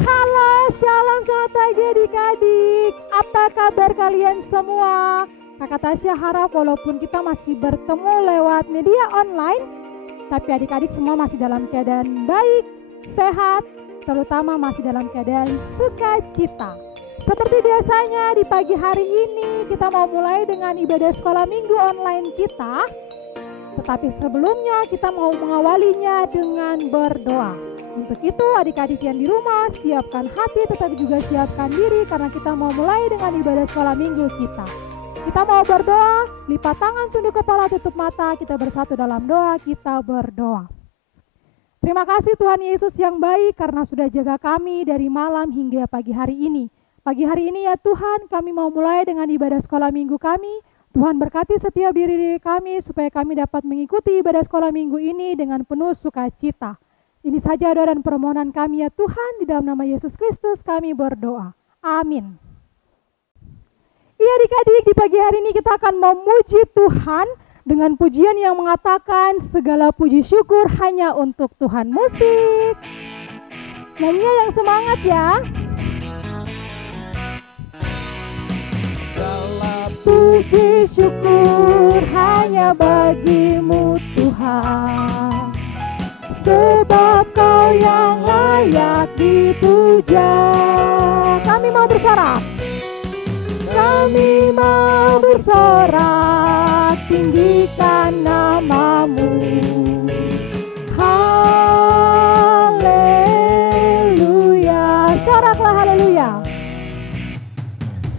Halo, shalom, selamat pagi adik-adik. Apa kabar kalian semua? Kakak Tasya harap walaupun kita masih bertemu lewat media online, tapi adik-adik semua masih dalam keadaan baik, sehat, terutama masih dalam keadaan sukacita. Seperti biasanya di pagi hari ini kita mau mulai dengan ibadah sekolah minggu online kita. Tetapi sebelumnya kita mau mengawalinya dengan berdoa. Untuk itu adik-adik yang di rumah siapkan hati tetapi juga siapkan diri karena kita mau mulai dengan ibadah sekolah minggu kita. Kita mau berdoa, lipat tangan, tunduk kepala, tutup mata, kita bersatu dalam doa, kita berdoa. Terima kasih Tuhan Yesus yang baik karena sudah jaga kami dari malam hingga pagi hari ini. Pagi hari ini ya Tuhan, kami mau mulai dengan ibadah sekolah minggu kami. Tuhan berkati setiap diri kami supaya kami dapat mengikuti ibadah sekolah minggu ini dengan penuh sukacita. Ini saja doa dan permohonan kami ya Tuhan, di dalam nama Yesus Kristus kami berdoa. Amin. Iya adik-adik, di pagi hari ini kita akan memuji Tuhan dengan pujian yang mengatakan segala puji syukur hanya untuk Tuhan. Musik. Nyanyinya yang semangat ya. Segala puji syukur hanya bagimu Tuhan, sebab Kau yang layak dipuja. Kami mau bersorak, kami mau bersorak, tinggikan namamu. Haleluya, soraklah haleluya.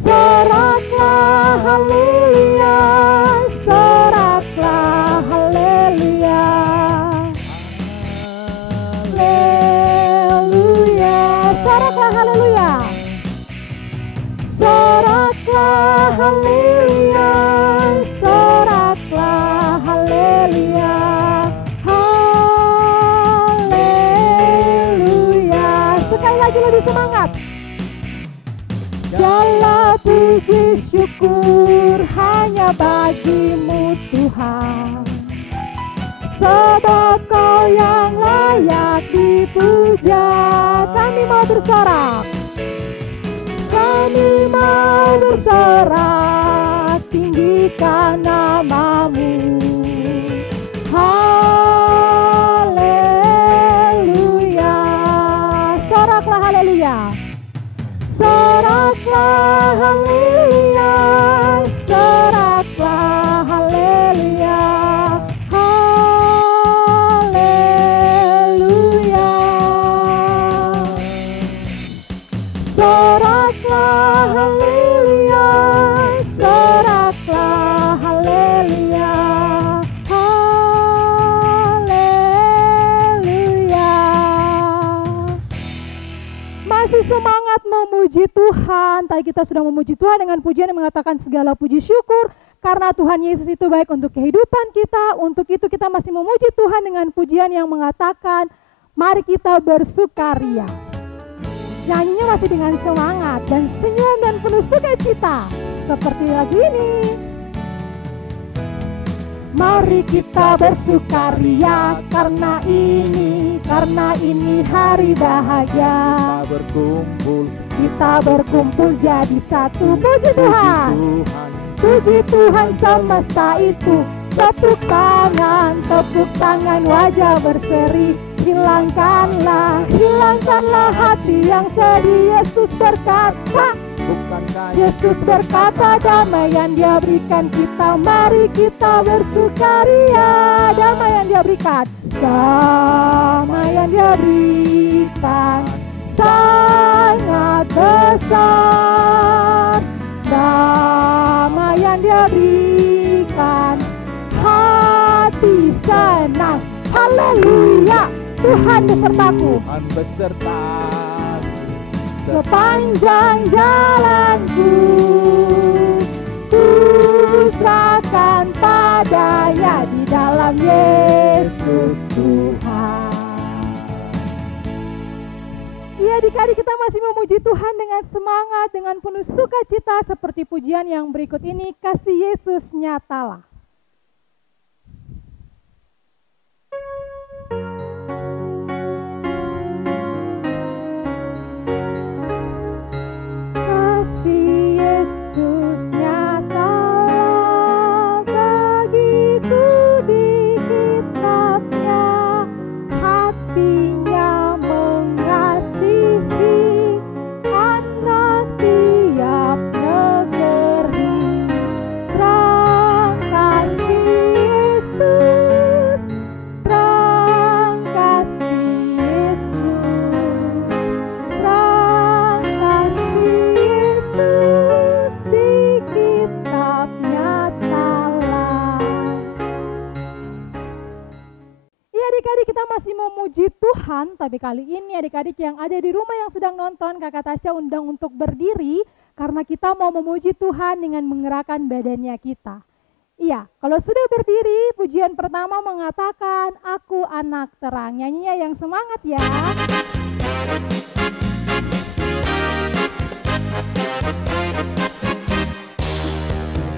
Soraklah haleluya, soraklah haleluya, haleluya, soraklah haleluya, soraklah haleluya, soraklah haleluya, haleluya. Sekali lagi lebih semangat. Segala puji syukur hanya bagimu Tuhan, sebab Kau yang layak dipuja. Kami mau bersorak, kami mau bersorak, tinggikan namamu. Haleluya, soraklah haleluya. Soraklah haleluya, soraklah haleluya, haleluya. Soraklah haleluya, soraklah haleluya, haleluya. Masih semangat memuji Tuhan. Tadi kita sudah memuji Tuhan dengan pujian yang mengatakan segala puji syukur karena Tuhan Yesus itu baik untuk kehidupan kita. Untuk itu kita masih memuji Tuhan dengan pujian yang mengatakan mari kita bersukaria. Nyanyinya masih dengan semangat dan senyum dan penuh sukacita seperti lagu ini. Mari kita bersukaria karena ini hari bahagia. Kita berkumpul jadi satu. Puji Tuhan semesta itu. Tepuk tangan wajah berseri. Hilangkanlah hati yang sedih. Yesus berkata damai yang Dia berikan kita. Mari kita bersukaria. Damai yang Dia berikan sangat besar. Damai yang Dia berikan, hati senang. Haleluya, Tuhan besertaku. Sepanjang jalanku, ku serahkan padanya di dalam Yesus Tuhan. Iya adik-adik, kita masih memuji Tuhan dengan semangat, dengan penuh sukacita seperti pujian yang berikut ini, kasih Yesus nyatalah. tapi kali ini adik-adik yang ada di rumah yang sedang nonton, Kakak Tasya undang untuk berdiri karena kita mau memuji Tuhan dengan menggerakkan badannya kita. Iya, kalau sudah berdiri, pujian pertama mengatakan, Aku anak terang. Nyanyinya yang semangat ya.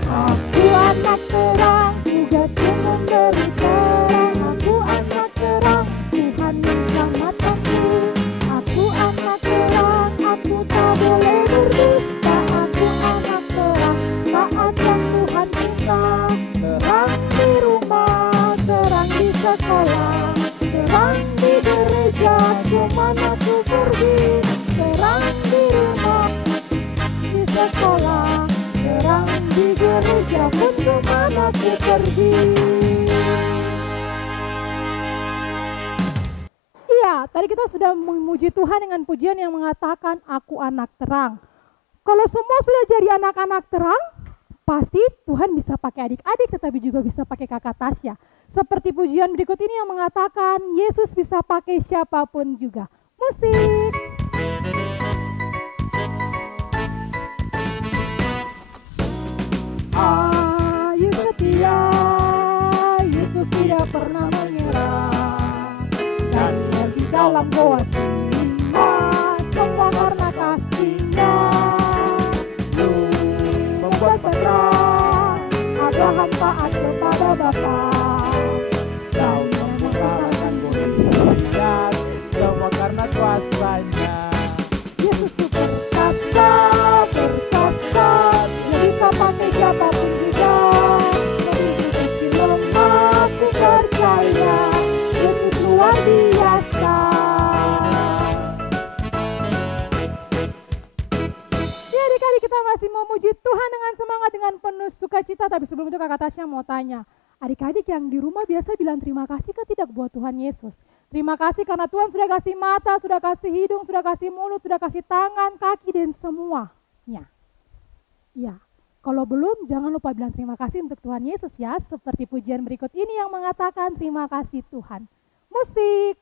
Aku anak terang, tugasku memberi terang. Aku anak terang, Tuhan menyelamatkanku. Aku anak terang, aku tak boleh berdusta. Aku anak terang, taat yang Tuhan minta. Terang di rumah, terang di sekolah, terang di gereja, kemana ku pergi. Terang di rumah, di sekolah, terang di gereja pun kemana ku pergi. Iya, tadi kita sudah memuji Tuhan dengan pujian yang mengatakan Aku anak terang. Kalau semua sudah jadi anak-anak terang, pasti Tuhan bisa pakai adik-adik tetapi juga bisa pakai kakak Tasya. Seperti pujian berikut ini yang mengatakan Yesus bisa pakai siapapun juga. Musik. Ayu setia, Yesus tidak pernah menyerah. Dan dia di dalam goa singa, semua karena kasih-Nya. Membuat terang, ada taat kepada Bapa. Kau mengalahkan mujizat, semua karena kuasa-Nya. Yesus itu perkasa, Dia bisa pakai siapapun juga. Menutupi lemah, ku percaya, Yesus luar biasa. Ya adik-adik, kita masih memuji Tuhan dengan semangat, dengan penuh sukacita. Tapi sebelum itu kakak Tasya mau tanya, adik-adik yang di rumah biasa bilang terima kasih kan tidak buat Tuhan Yesus? Terima kasih karena Tuhan sudah kasih mata, sudah kasih hidung, sudah kasih mulut, sudah kasih tangan, kaki, dan semuanya. Ya, kalau belum jangan lupa bilang terima kasih untuk Tuhan Yesus ya. Seperti pujian berikut ini yang mengatakan terima kasih Tuhan. Musik.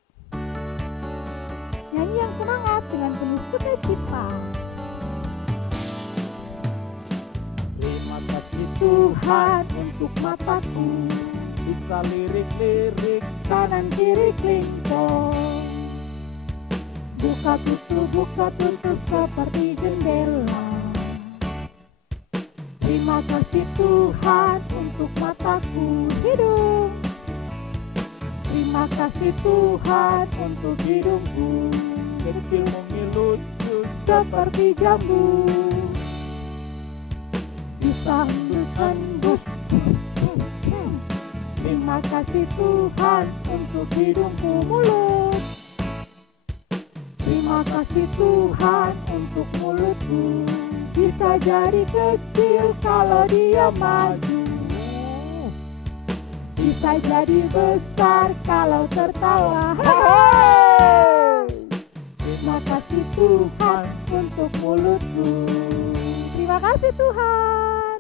Nyanyi yang semangat dengan penuh sukacita. Terima kasih Tuhan untuk mataku, bisa lirik-lirik kanan kiri klingkong. Buka tutup seperti jendela. Terima kasih Tuhan untuk mataku, hidung. Terima kasih Tuhan untuk hidungku, kecil lucu seperti jambu. Bisa hembus. Terima kasih Tuhan untuk hidungku, mulut. Terima kasih Tuhan untuk mulutku, bisa jadi kecil kalau dia maju, bisa jadi besar kalau tertawa. Terima kasih Tuhan untuk mulutku. Terima kasih Tuhan.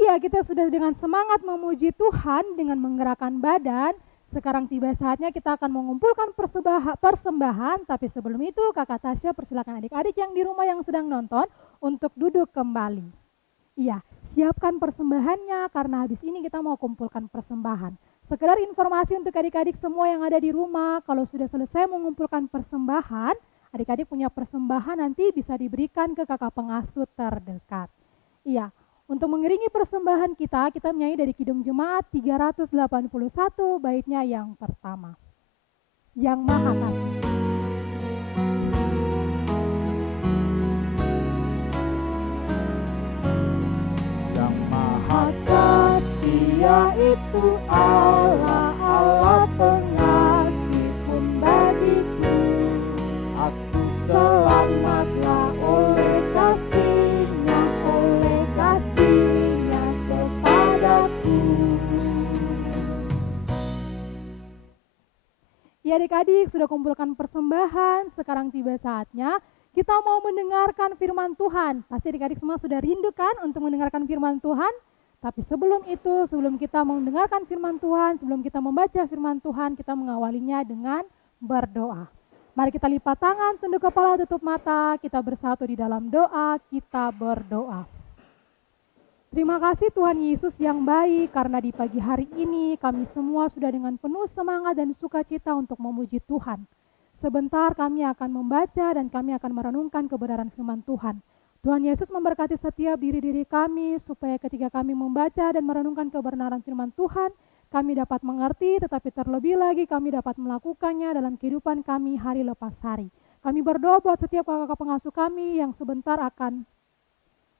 Iya, kita sudah dengan semangat memuji Tuhan dengan menggerakkan badan. Sekarang tiba saatnya kita akan mengumpulkan persembahan, tapi sebelum itu kakak Tasya persilakan adik-adik yang di rumah yang sedang nonton untuk duduk kembali. Iya, siapkan persembahannya karena habis ini kita mau kumpulkan persembahan. Sekedar informasi untuk adik-adik semua yang ada di rumah, kalau sudah selesai mengumpulkan persembahan, adik-adik punya persembahan nanti bisa diberikan ke kakak pengasuh terdekat. Iya. Untuk mengiringi persembahan kita menyanyi dari Kidung Jemaat 381 baitnya yang pertama. Yang Maha Kasih. Yang Maha Kasih yaitu Allah, Allah pengasih pun bagiku. Aku selamatlah oleh kasih-Nya, oleh kasih-Nya kepadaku. Ya adik-adik, sudah kumpulkan persembahan, sekarang tiba saatnya kita mau mendengarkan firman Tuhan. Pasti adik-adik semua sudah rindu kan untuk mendengarkan firman Tuhan? Tapi sebelum itu, sebelum kita mendengarkan firman Tuhan, sebelum kita membaca firman Tuhan, kita mengawalinya dengan berdoa. Mari kita lipat tangan, tunduk kepala, tutup mata, kita bersatu di dalam doa, kita berdoa. Terima kasih Tuhan Yesus yang baik, karena di pagi hari ini kami semua sudah dengan penuh semangat dan sukacita untuk memuji Tuhan. Sebentar kami akan membaca dan kami akan merenungkan kebenaran firman Tuhan. Tuhan Yesus memberkati setiap diri-diri kami, supaya ketika kami membaca dan merenungkan kebenaran firman Tuhan, kami dapat mengerti, tetapi terlebih lagi kami dapat melakukannya dalam kehidupan kami hari lepas hari. Kami berdoa buat setiap kakak pengasuh kami yang sebentar akan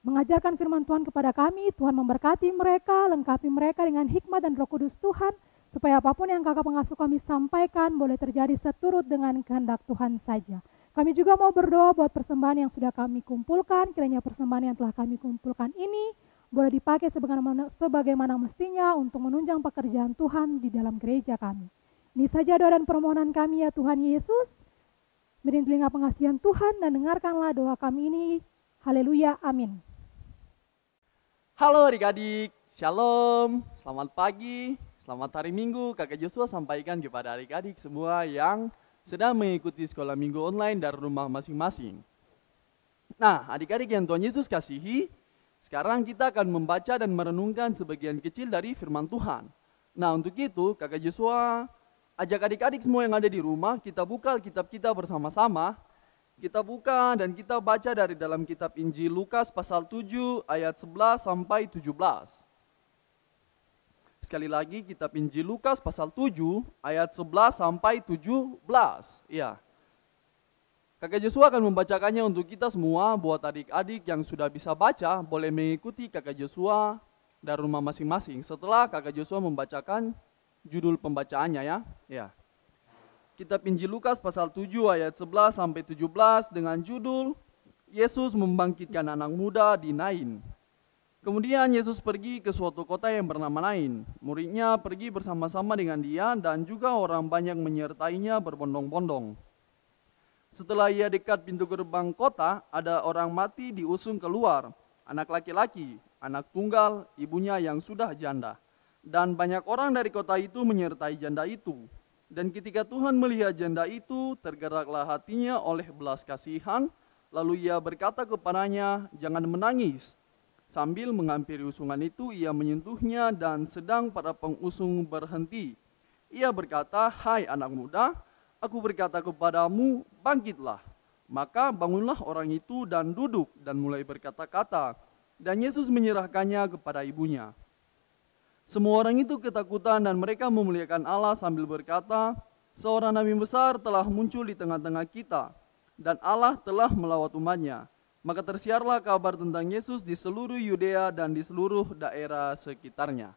mengajarkan firman Tuhan kepada kami. Tuhan memberkati mereka, lengkapi mereka dengan hikmat dan Roh Kudus Tuhan, supaya apapun yang kakak pengasuh kami sampaikan boleh terjadi seturut dengan kehendak Tuhan saja. Kami juga mau berdoa buat persembahan yang sudah kami kumpulkan, kiranya persembahan yang telah kami kumpulkan ini boleh dipakai sebagaimana mestinya untuk menunjang pekerjaan Tuhan di dalam gereja kami. Ini saja doa dan permohonan kami ya Tuhan Yesus. Beri telinga pengasihan Tuhan dan dengarkanlah doa kami ini. Haleluya, amin. Halo adik-adik, shalom, selamat pagi, selamat hari Minggu. Kakak Joshua sampaikan kepada adik-adik semua yang sedang mengikuti sekolah minggu online dari rumah masing-masing. Nah, adik-adik yang Tuhan Yesus kasihi, sekarang kita akan membaca dan merenungkan sebagian kecil dari firman Tuhan. Nah, untuk itu kakak Joshua ajak adik-adik semua yang ada di rumah, kita buka Alkitab kita bersama-sama. Kita buka dan kita baca dari dalam kitab Injil Lukas pasal 7 ayat 11 sampai 17. Sekali lagi kitab Injil Lukas pasal 7 ayat 11 sampai 17. Ya. Kakak Joshua akan membacakannya untuk kita semua. Buat adik-adik yang sudah bisa baca, boleh mengikuti kakak Joshua dari rumah masing-masing. Setelah kakak Joshua membacakan judul pembacaannya ya. Ya. Kitab Injil Lukas pasal 7 ayat 11 sampai 17 dengan judul Yesus membangkitkan anak muda di Nain. Kemudian Yesus pergi ke suatu kota yang bernama Nain. Muridnya pergi bersama-sama dengan dia dan juga orang banyak menyertainya berbondong-bondong. Setelah ia dekat pintu gerbang kota, ada orang mati diusung keluar, anak laki-laki, anak tunggal, ibunya yang sudah janda. Dan banyak orang dari kota itu menyertai janda itu. Dan ketika Tuhan melihat janda itu, tergeraklah hatinya oleh belas kasihan, lalu ia berkata kepadanya, jangan menangis. Sambil menghampiri usungan itu, ia menyentuhnya dan sedang para pengusung berhenti. Ia berkata, hai anak muda, aku berkata kepadamu, bangkitlah. Maka bangunlah orang itu dan duduk dan mulai berkata-kata. Dan Yesus menyerahkannya kepada ibunya. Semua orang itu ketakutan dan mereka memuliakan Allah sambil berkata, seorang nabi besar telah muncul di tengah-tengah kita, dan Allah telah melawat umatnya. Maka tersiarlah kabar tentang Yesus di seluruh Yudea dan di seluruh daerah sekitarnya.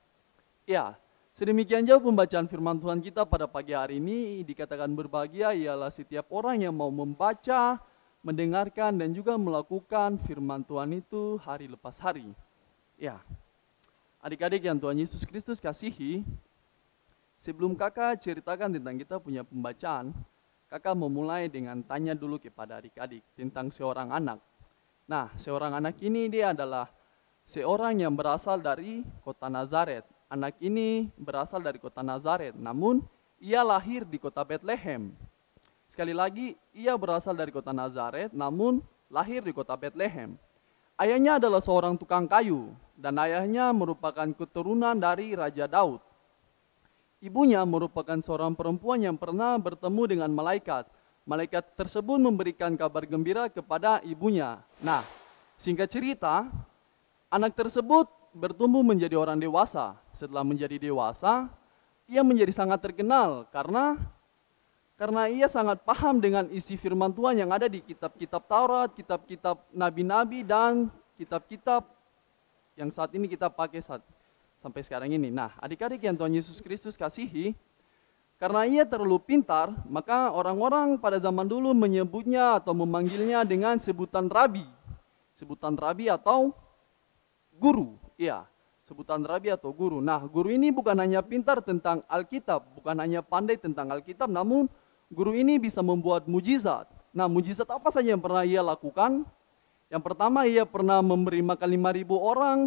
Ya, sedemikian jauh pembacaan firman Tuhan kita pada pagi hari ini. Dikatakan berbahagia ialah setiap orang yang mau membaca, mendengarkan dan juga melakukan firman Tuhan itu hari lepas hari. Ya. Adik-adik yang Tuhan Yesus Kristus kasihi, sebelum kakak ceritakan tentang kita punya pembacaan, kakak memulai dengan tanya dulu kepada adik-adik tentang seorang anak. Nah, seorang anak ini dia adalah seorang yang berasal dari kota Nazaret. Anak ini berasal dari kota Nazaret, namun ia lahir di kota Bethlehem. Sekali lagi, ia berasal dari kota Nazaret, namun lahir di kota Bethlehem. Ayahnya adalah seorang tukang kayu, dan ayahnya merupakan keturunan dari Raja Daud. Ibunya merupakan seorang perempuan yang pernah bertemu dengan malaikat. Malaikat tersebut memberikan kabar gembira kepada ibunya. Nah, singkat cerita, anak tersebut bertumbuh menjadi orang dewasa. Setelah menjadi dewasa, ia menjadi sangat terkenal karena ia sangat paham dengan isi firman Tuhan yang ada di kitab-kitab Taurat, kitab-kitab nabi-nabi, dan kitab-kitab yang saat ini kita pakai sampai sekarang ini. Nah, adik-adik yang Tuhan Yesus Kristus kasihi, karena ia terlalu pintar, maka orang-orang pada zaman dulu menyebutnya atau memanggilnya dengan sebutan rabi. Sebutan rabi atau guru. Iya, sebutan rabi atau guru. Nah, guru ini bukan hanya pintar tentang Alkitab, bukan hanya pandai tentang Alkitab, namun guru ini bisa membuat mujizat. Nah, mujizat apa saja yang pernah ia lakukan? Yang pertama, ia pernah memberi makan 5.000 orang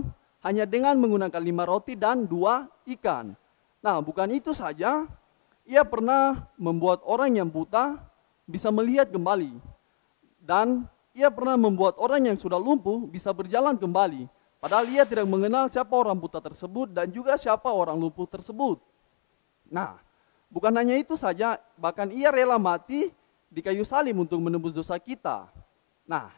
hanya dengan menggunakan 5 roti dan 2 ikan. Nah, bukan itu saja, Ia pernah membuat orang yang buta bisa melihat kembali. Dan ia pernah membuat orang yang sudah lumpuh bisa berjalan kembali. Padahal ia tidak mengenal siapa orang buta tersebut dan juga siapa orang lumpuh tersebut. Nah, bukan hanya itu saja, bahkan ia rela mati di kayu salib untuk menebus dosa kita. Nah,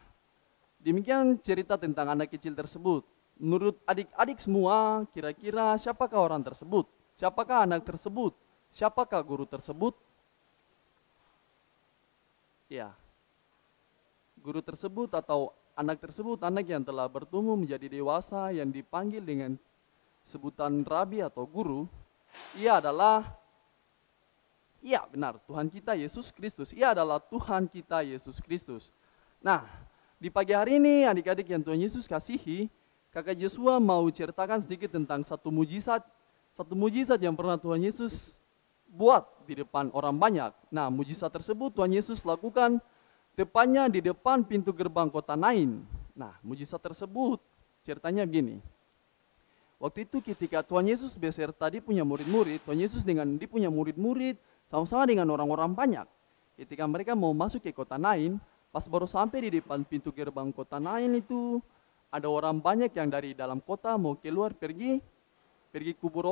demikian cerita tentang anak kecil tersebut. Menurut adik-adik semua, kira-kira siapakah orang tersebut? Siapakah anak tersebut? Siapakah guru tersebut? Ya, guru tersebut atau anak tersebut, anak yang telah bertumbuh menjadi dewasa yang dipanggil dengan sebutan rabi atau guru. Ia adalah, iya benar, Tuhan kita Yesus Kristus. Ia adalah Tuhan kita Yesus Kristus. Nah, di pagi hari ini adik-adik yang Tuhan Yesus kasihi, Kakak Joshua mau ceritakan sedikit tentang satu mujizat yang pernah Tuhan Yesus buat di depan orang banyak. Nah, mujizat tersebut Tuhan Yesus lakukan tepatnya di depan pintu gerbang kota Nain. Nah, mujizat tersebut ceritanya begini. Waktu itu ketika Tuhan Yesus beserta dia punya murid-murid, Tuhan Yesus dengan dia punya murid-murid sama-sama dengan orang-orang banyak. Ketika mereka mau masuk ke kota Nain, pas baru sampai di depan pintu gerbang kota Nain itu, ada orang banyak yang dari dalam kota mau keluar pergi kubur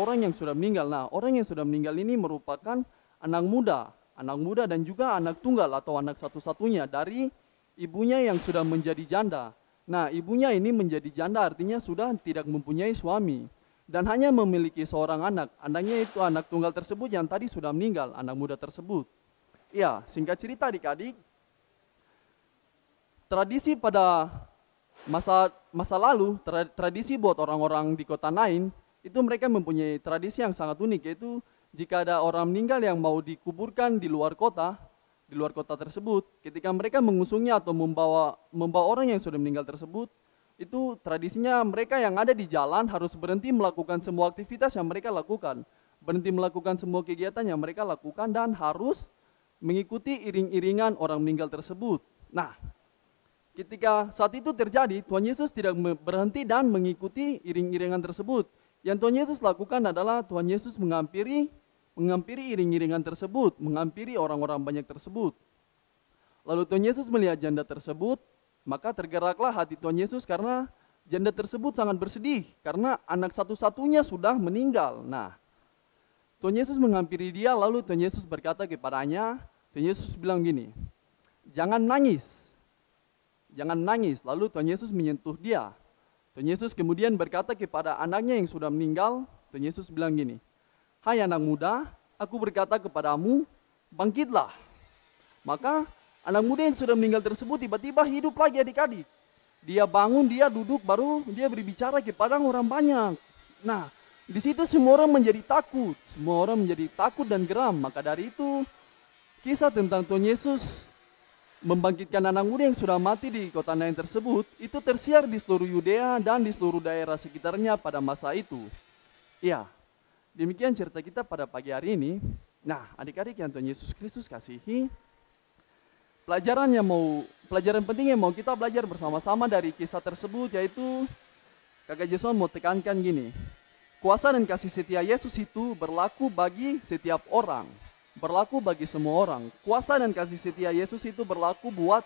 orang yang sudah meninggal. Nah, orang yang sudah meninggal ini merupakan anak muda dan juga anak tunggal atau anak satu-satunya dari ibunya yang sudah menjadi janda. Nah, ibunya ini menjadi janda artinya sudah tidak mempunyai suami dan hanya memiliki seorang anak. Anaknya itu anak tunggal tersebut yang tadi sudah meninggal, anak muda tersebut. Ya, singkat cerita adik-adik, tradisi pada masa lalu, tradisi buat orang-orang di kota Nain, itu mereka mempunyai tradisi yang sangat unik, yaitu jika ada orang meninggal yang mau dikuburkan di luar kota tersebut, ketika mereka mengusungnya atau membawa orang yang sudah meninggal tersebut, itu tradisinya mereka yang ada di jalan harus berhenti melakukan semua aktivitas yang mereka lakukan, berhenti melakukan semua kegiatan yang mereka lakukan dan harus mengikuti iring-iringan orang meninggal tersebut. Nah, ketika saat itu terjadi, Tuhan Yesus tidak berhenti dan mengikuti iring-iringan tersebut. Yang Tuhan Yesus lakukan adalah Tuhan Yesus menghampiri iring-iringan tersebut, menghampiri orang-orang banyak tersebut. Lalu Tuhan Yesus melihat janda tersebut, maka tergeraklah hati Tuhan Yesus karena janda tersebut sangat bersedih karena anak satu-satunya sudah meninggal. Nah, Tuhan Yesus menghampiri dia, lalu Tuhan Yesus berkata kepadanya, Tuhan Yesus bilang gini, jangan nangis. Lalu Tuhan Yesus menyentuh dia. Tuhan Yesus kemudian berkata kepada anaknya yang sudah meninggal, Tuhan Yesus bilang gini, hai anak muda, aku berkata kepadamu, bangkitlah. Maka anak muda yang sudah meninggal tersebut tiba-tiba hidup lagi adik-adik. Dia bangun, dia duduk, baru dia berbicara kepada orang banyak. Nah, di situ semua orang menjadi takut. Semua orang menjadi takut dan geram. Maka dari itu, kisah tentang Tuhan Yesus membangkitkan anak muda yang sudah mati di kota Nain tersebut, itu tersiar di seluruh Yudea dan di seluruh daerah sekitarnya pada masa itu. Iya, demikian cerita kita pada pagi hari ini. Nah, adik-adik yang Tuhan Yesus Kristus kasihi, pelajaran penting yang mau kita belajar bersama-sama dari kisah tersebut, yaitu Kakak Joshua mau tekankan gini, kuasa dan kasih setia Yesus itu berlaku bagi setiap orang, berlaku bagi semua orang. Kuasa dan kasih setia Yesus itu berlaku buat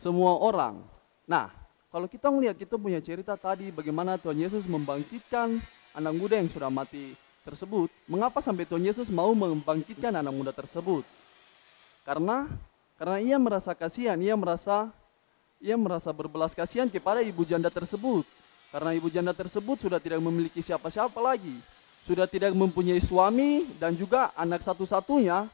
semua orang. Nah, kalau kita melihat, kita punya cerita tadi bagaimana Tuhan Yesus membangkitkan anak muda yang sudah mati tersebut. Mengapa sampai Tuhan Yesus mau membangkitkan anak muda tersebut? Karena ia merasa kasihan, ia merasa berbelas kasihan kepada ibu janda tersebut. Karena ibu janda tersebut sudah tidak memiliki siapa-siapa lagi, sudah tidak mempunyai suami, dan juga anak satu-satunya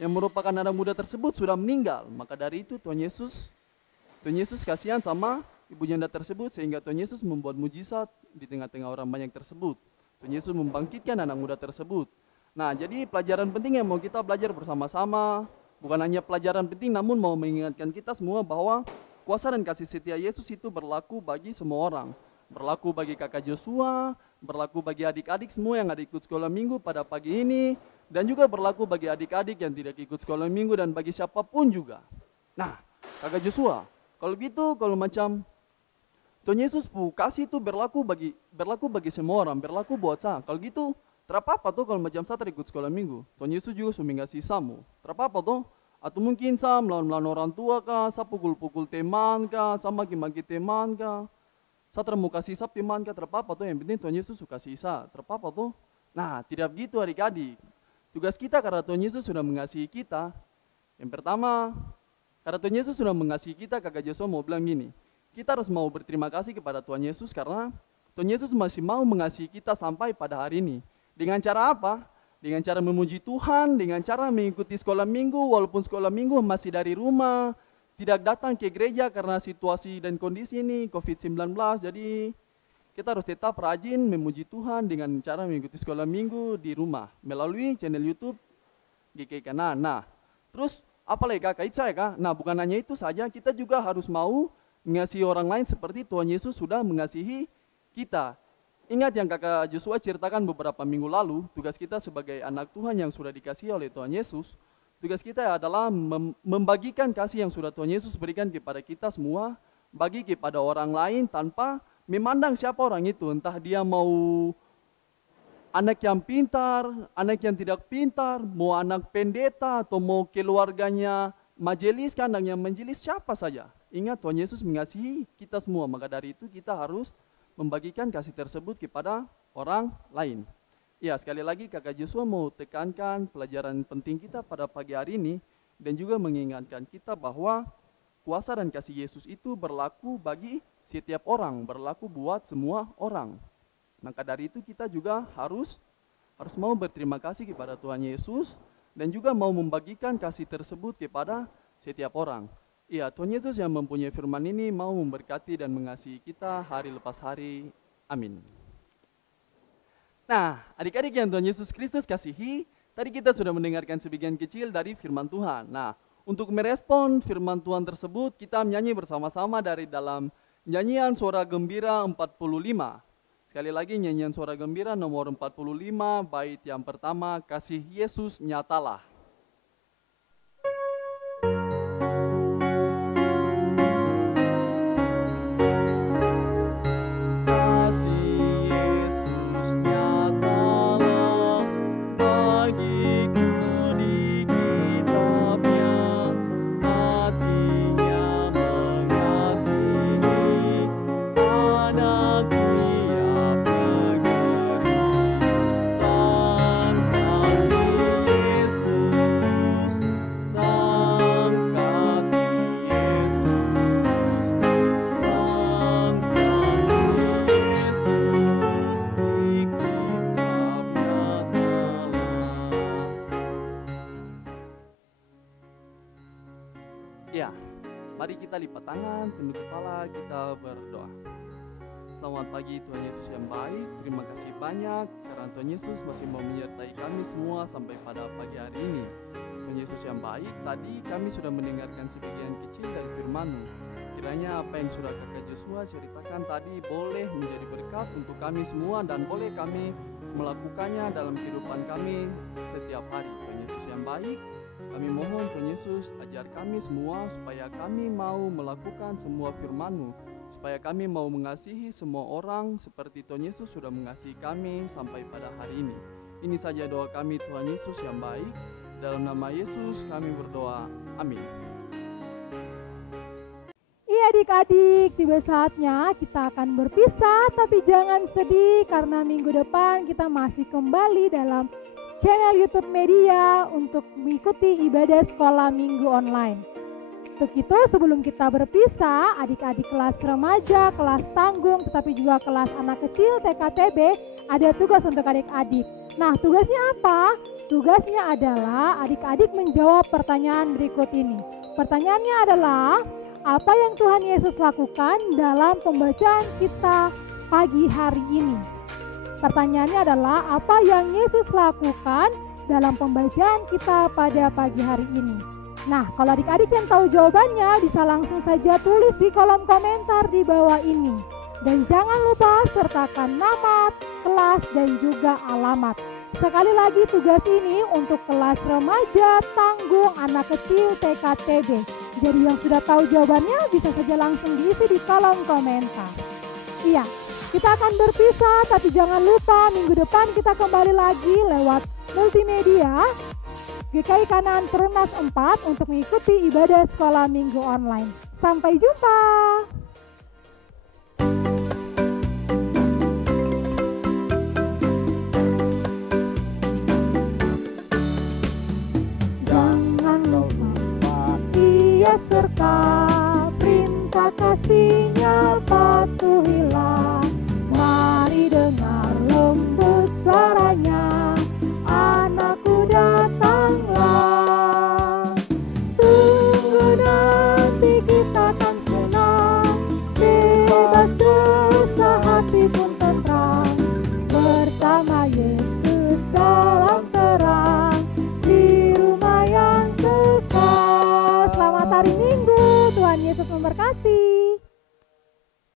yang merupakan anak muda tersebut sudah meninggal. Maka dari itu Tuhan Yesus kasihan sama ibu janda tersebut, sehingga Tuhan Yesus membuat mujizat di tengah-tengah orang banyak tersebut. Tuhan Yesus membangkitkan anak muda tersebut. Nah, jadi pelajaran penting yang mau kita belajar bersama-sama, bukan hanya pelajaran penting, namun mau mengingatkan kita semua bahwa kuasa dan kasih setia Yesus itu berlaku bagi semua orang. Berlaku bagi kakak Joshua, berlaku bagi adik-adik semua yang ada ikut sekolah minggu pada pagi ini, dan juga berlaku bagi adik-adik yang tidak ikut sekolah minggu dan bagi siapapun juga. Nah, kakak Joshua, kalau gitu, kalau macam Tuhan Yesus kasih itu berlaku bagi semua orang, berlaku buat saya. Kalau gitu, Terapa tuh kalau macam saya ikut sekolah minggu, Tuhan Yesus juga sudah ngasih samu. Terapa tuh? Atau mungkin saya melawan orang tua kah, saya pukul-pukul teman kah, saya maki-maki teman kah, saya termu kasih saya teman kah, terapa tuh? Yang penting Tuhan Yesus suka kasih saya. Terapa tuh? Nah, tidak begitu adik-adik. Tugas kita karena Tuhan Yesus sudah mengasihi kita. Yang pertama, karena Tuhan Yesus sudah mengasihi kita, Kakak Joshua mau bilang gini, kita harus mau berterima kasih kepada Tuhan Yesus karena Tuhan Yesus masih mau mengasihi kita sampai pada hari ini. Dengan cara apa? Dengan cara memuji Tuhan, dengan cara mengikuti sekolah minggu, walaupun sekolah minggu masih dari rumah, tidak datang ke gereja karena situasi dan kondisi ini, COVID-19, jadi kita harus tetap rajin memuji Tuhan dengan cara mengikuti sekolah minggu di rumah, melalui channel YouTube GKI Kanan. Nah, terus apa lagi kakak itu saya kak? Nah, bukan hanya itu saja, kita juga harus mau mengasihi orang lain seperti Tuhan Yesus sudah mengasihi kita. Ingat yang kakak Joshua ceritakan beberapa minggu lalu, tugas kita sebagai anak Tuhan yang sudah dikasihi oleh Tuhan Yesus, tugas kita adalah membagikan kasih yang sudah Tuhan Yesus berikan kepada kita semua, bagi kepada orang lain tanpa memandang siapa orang itu, entah dia mau anak yang pintar, anak yang tidak pintar, mau anak pendeta atau mau keluarganya majelis, kandang yang majelis, siapa saja. Ingat Tuhan Yesus mengasihi kita semua, maka dari itu kita harus membagikan kasih tersebut kepada orang lain. Ya, sekali lagi kakak Joshua mau tekankan pelajaran penting kita pada pagi hari ini dan juga mengingatkan kita bahwa kuasa dan kasih Yesus itu berlaku bagi setiap orang, berlaku buat semua orang. Maka dari itu kita juga harus mau berterima kasih kepada Tuhan Yesus dan juga mau membagikan kasih tersebut kepada setiap orang. Iya, Tuhan Yesus yang mempunyai firman ini mau memberkati dan mengasihi kita hari lepas hari. Amin. Nah, adik-adik yang Tuhan Yesus Kristus kasihi, tadi kita sudah mendengarkan sebagian kecil dari firman Tuhan. Nah, untuk merespon firman Tuhan tersebut, kita menyanyi bersama-sama dari dalam nyanyian suara gembira 45. Sekali lagi nyanyian suara gembira nomor 45, bait yang pertama, kasih Yesus nyatalah. Ya, mari kita lipat tangan, tunduk kepala, kita berdoa. Selamat pagi Tuhan Yesus yang baik, terima kasih banyak karena Tuhan Yesus masih mau menyertai kami semua sampai pada pagi hari ini. Tuhan Yesus yang baik, tadi kami sudah mendengarkan sebagian kecil dari firman-Mu. Kiranya apa yang sudah kakak Joshua ceritakan tadi boleh menjadi berkat untuk kami semua dan boleh kami melakukannya dalam kehidupan kami setiap hari. Tuhan Yesus yang baik, kami mohon Tuhan Yesus ajar kami semua supaya kami mau melakukan semua firman-Mu, supaya kami mau mengasihi semua orang seperti Tuhan Yesus sudah mengasihi kami sampai pada hari ini. Ini saja doa kami Tuhan Yesus yang baik, dalam nama Yesus kami berdoa, amin. Iya adik-adik, tiba saatnya kita akan berpisah, tapi jangan sedih karena minggu depan kita masih kembali dalam channel YouTube Media untuk mengikuti ibadah sekolah minggu online. Untuk itu sebelum kita berpisah, adik-adik kelas remaja, kelas tanggung, tetapi juga kelas anak kecil TKTB ada tugas untuk adik-adik. Nah, tugasnya apa? Tugasnya adalah adik-adik menjawab pertanyaan berikut ini. Pertanyaannya adalah, apa yang Tuhan Yesus lakukan dalam pembacaan kita pagi hari ini? Pertanyaannya adalah, apa yang Yesus lakukan dalam pembacaan kita pada pagi hari ini? Nah, kalau adik-adik yang tahu jawabannya bisa langsung saja tulis di kolom komentar di bawah ini. Dan jangan lupa sertakan nama, kelas, dan juga alamat. Sekali lagi tugas ini untuk kelas remaja, tanggung, anak kecil, TKTB. Jadi yang sudah tahu jawabannya bisa saja langsung diisi di kolom komentar. Iya, Kita akan berpisah, tapi jangan lupa minggu depan kita kembali lagi lewat multimedia GKI Kanaan Perumnas 4 untuk mengikuti ibadah sekolah minggu online. Sampai jumpa. Jangan lupa ia serta perintah kasihnya patuhilah.